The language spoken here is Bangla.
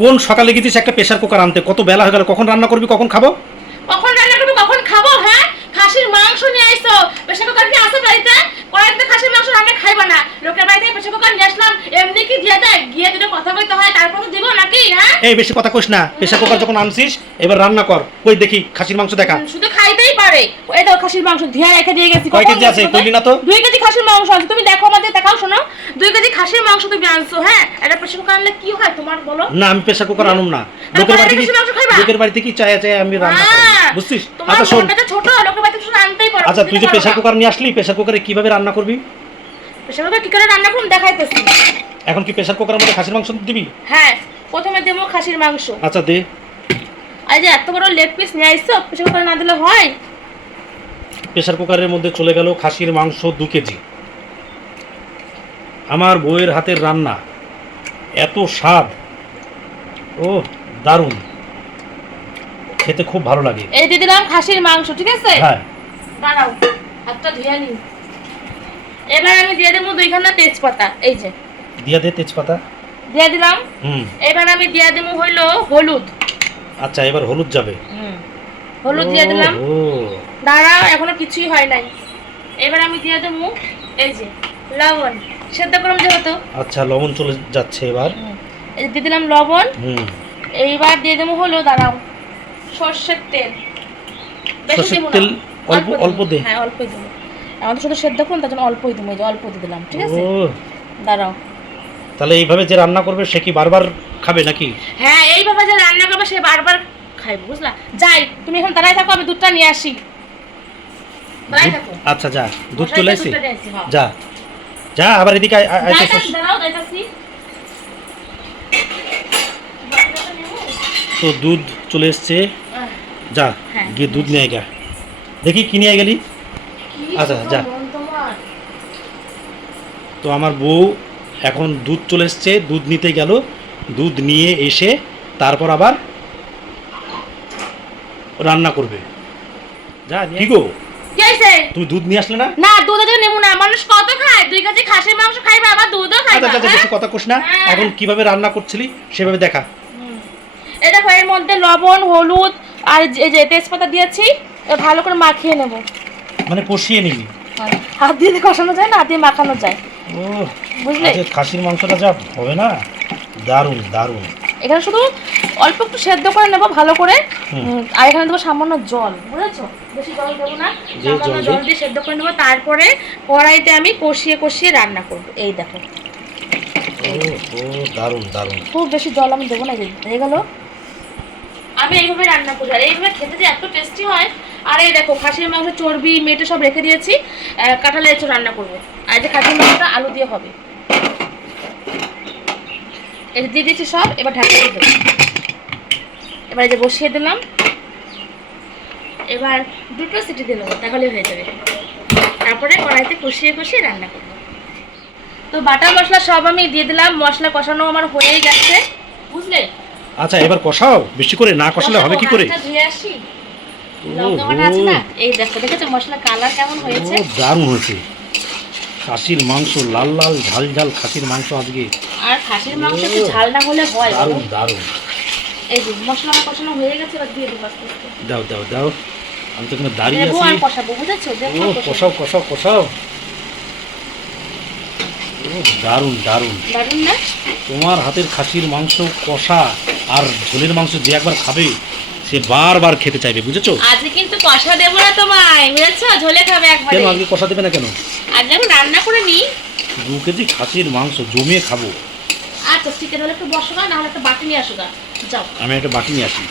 কোন সকালে গেছিস একটা প্রেসার কুকার আনতে? কত বেলা হয়ে গেল, কখন রান্না করবি, কখন খাবো? কখন রান্না করবো, কখন খাবো? হ্যাঁ, খাসির মাংস নিয়ে আইছো, প্রেসার কুকার কি আছে বাড়িতে? কয়েকটা খাসির মাংস রান্না খাইবা না, লোকের বাড়িতে প্রেসার কুকার নিয়ে আসলাম, এমনি কি দিয়ে দেয়? গিয়ে দুটো কথা বলতে হয়, তারপর তো দিব নাকি? হ্যাঁ, এই বেশি কথা কইস না, প্রেসার কুকার যখন আনছিস এবার রান্না কর। কই দেখি খাসির মাংস দেখা। শুধু খাইতেই পারে। এই তো খাসির মাংস ধুয়ে রেখে দিয়ে গেছি। কয় কেজি আছে কইলি না তো? 2 কেজি খাসির মাংস আছে, তুমি দেখো আমাদের দেখাও, শোনো। 2 কেজি খাসির মাংস তুমি আনছো। হ্যাঁ, এটা প্রেসার কুকার আনলে কি হয় তোমার বলো? না, আমি প্রেসার কুকার আনুম না। লোকের বাড়িতে কি চায় আমি রান্না করব, বুঝছিস? আচ্ছা শোন, এটা ছোট, লোকের বাড়িতে শুধু আনতেই পারো। আচ্ছা তুই যে প্রেসার কুকার নিয়ে আসলি, প্রেসার কুকারে কিভাবে রান্না করবি? প্রেসার কুকার কি করে রান্না করুন দেখাইতেছি। এখন কি প্রেসার কুকারের মধ্যে খাসির মাংস দিবি? হ্যাঁ, প্রথমে দেবো খাসির মাংস। আচ্ছা দে। এই যে এত বড় লেগ পিস নিয়ে আইছো, প্রেসার কুকারে না দিলে হয়? প্রেসার কুকারের মধ্যে চলে গেল খাসির মাংস 2 কেজি। আমার বউয়ের হাতের রান্না এত স্বাদ, ও দারুণ, খেতে খুব ভালো লাগে। এই দিয়ে দিলাম খাসির মাংস, ঠিক আছে? হ্যাঁ, দাঁড়াও, হাতটা ধুয়ে নিই। এবার আমি দিয়ে দেবো 2খানা তেজপাতা, এই যে দিয়া দে তেজপাতা। দিয়ে দিলাম। হুম, এবার আমি দিয়ে দেবো হইলো হলুদ। আচ্ছা এবার হলুদ যাবে। হলুদ দিয়ে দিলাম। ও দাঁড়াও, এখনো কিছুই হয় নাই। এবার আমি দিয়ে দেবো এই যে লবণ, সেদ্ধ করলাম যেহেতু। আচ্ছা লবণ চলে যাচ্ছে এবার। এই যে দিয়ে দিলাম লবণ। হুম, এইবার দিয়ে দেবো হলো, দাঁড়াও, সর্ষের তেল। বেশি সরষের দেবো না, তেল অল্প অল্প দে। হ্যাঁ অল্পই দেবো, এখন তো শুধু সেদ্ধ করুন, তার জন্য অল্পই দেবো। এই যে অল্প দিয়ে দিলাম, ঠিক আছে? ও দাঁড়াও। তাহলে এইভাবে যে রান্না করবে সে কি বারবার খাবে নাকি? হ্যাঁ, এইভাবে যে রান্না করবে সে বারবার খাইবে, বুঝলা? যাই, তুমি এখন দাঁড়াই থাকো, আমি দুধটা নিয়ে আসি। দাঁড়াই থাকো। আচ্ছা যা, দুধ চলে আসছে। দুধটা নিয়ে আসি, হ্যাঁ। যা যা, আবার এদিকে যাইতাছি, দাঁড়াও, যাইতাছি। তো দুধ চলে এসছে, যা হ্যাঁ, গিয়ে দুধ নিয়ে গা। দেখি কি নিয়ে গেলি। আচ্ছা যা। তো আমার বউ এখন দুধ চলে এসছে, দুধ নিতে গেল। দুধ নিয়ে এসে তারপর আবার রান্না করবে। যা কি গো, কি হইছে? তুই দুধ নিয়ে আসলে না? না, দুধ দিয়ে নেবো না, মানুষ কত খায়? 2 কেজি খাসির মাংস খাইবে, আবার দুধও খাইবে। আচ্ছা আচ্ছা, বেশি কথা কোস না। হ্যাঁ। এখন কিভাবে রান্না করছিলি সেভাবে দেখা। এই দেখো, এর মধ্যে লবণ, হলুদ আর এই যে তেজপাতা দিয়েছি। এবার ভালো করে মাখিয়ে নেব। মানে কষিয়ে নিবি? হাত দিয়ে কষানো যায় না, হাত দিয়ে মাখানো যায়, ও বুঝলে? আজকে খাসির মাংসটা যা হবে না, দারুণ দারুণ। এখানে শুধু অল্প একটু সেদ্ধ করে নেব ভালো করে। আর এখানে দেবো সামান্য জল, বুঝেছো? বেশি জল দেবো না, সামান্য জল দিয়ে সেদ্ধ করে নেবো। তারপরে কড়াইতে আমি কষিয়ে কষিয়ে রান্না করব। এই দেখো, ও দারুণ দারুণ। খুব বেশি জল আমি দেবো না। হয়ে গেল। আমি এইভাবে রান্না করি, আর এইভাবে খেতে যে এত টেস্টি হয়। আর এই দেখো, খাসির মাংস চর্বি মেটে সব রেখে দিয়েছি, কাঁঠালে এঁচো রান্না করবো। আর এই যে খাসির মাংসটা আলু দিয়ে হবে। এই যে দিয়ে দিয়েছি সব, এবার ঢাকা দিয়ে দেবো। এবার এই যে বসিয়ে দিলাম, এবার 2টো সিটি দিয়ে নেবো, তাহলে হয়ে যাবে। তারপরে কড়াইতে কষিয়ে কষিয়ে রান্না করবো। তো বাটা মশলা সব আমি দিয়ে দিলাম, মশলা কষানো আমার হয়েই গেছে, বুঝলে? আচ্ছা এবার কষাও, বেশি করে না কষালে হবে কি করে? ধুয়ে আসি, লঙ্কা বাটা আছে না? এই দেখো, দেখেছো মশলা কালার কেমন হয়েছে? ও দারুণ হয়েছে। খাসির মাংস লাল লাল ঝাল ঝাল খাসির মাংস আজকে। আর খাসির মাংস একটু ঝাল না হলে হয়? দারুণ দারুণ। এই যে মশলা কষানো হয়ে গেছে, এবার দিয়ে দেবো আস্তে আস্তে। দাও দাও দাও, আমি তো এখানে দাঁড়িয়ে দেবো আছি। আর কষাবো, বুঝেছো? দেখো, ও কষাও কষাও কষাও। ও দারুণ দারুণ। দারুণ না? তোমার হাতের খাসির মাংস কষা আর ঝোলের মাংস যে একবার খাবে সে বারবার খেতে চাইবে, বুঝেছো? আজকে কিন্তু কষা দেবো না তোমায়, বুঝেছো? ঝোলে খাবে একবারে। কেন আজকে কষা দেবে না কেন? আজকে আমি রান্না করে নিই। 2 কেজি খাসির মাংস জমিয়ে খাবো। আচ্ছা ঠিক আছে, তাহলে একটু বসো না, হলে একটা বাটি নিয়ে আসো। যাও, আমি একটা বাটি নিয়ে আসি।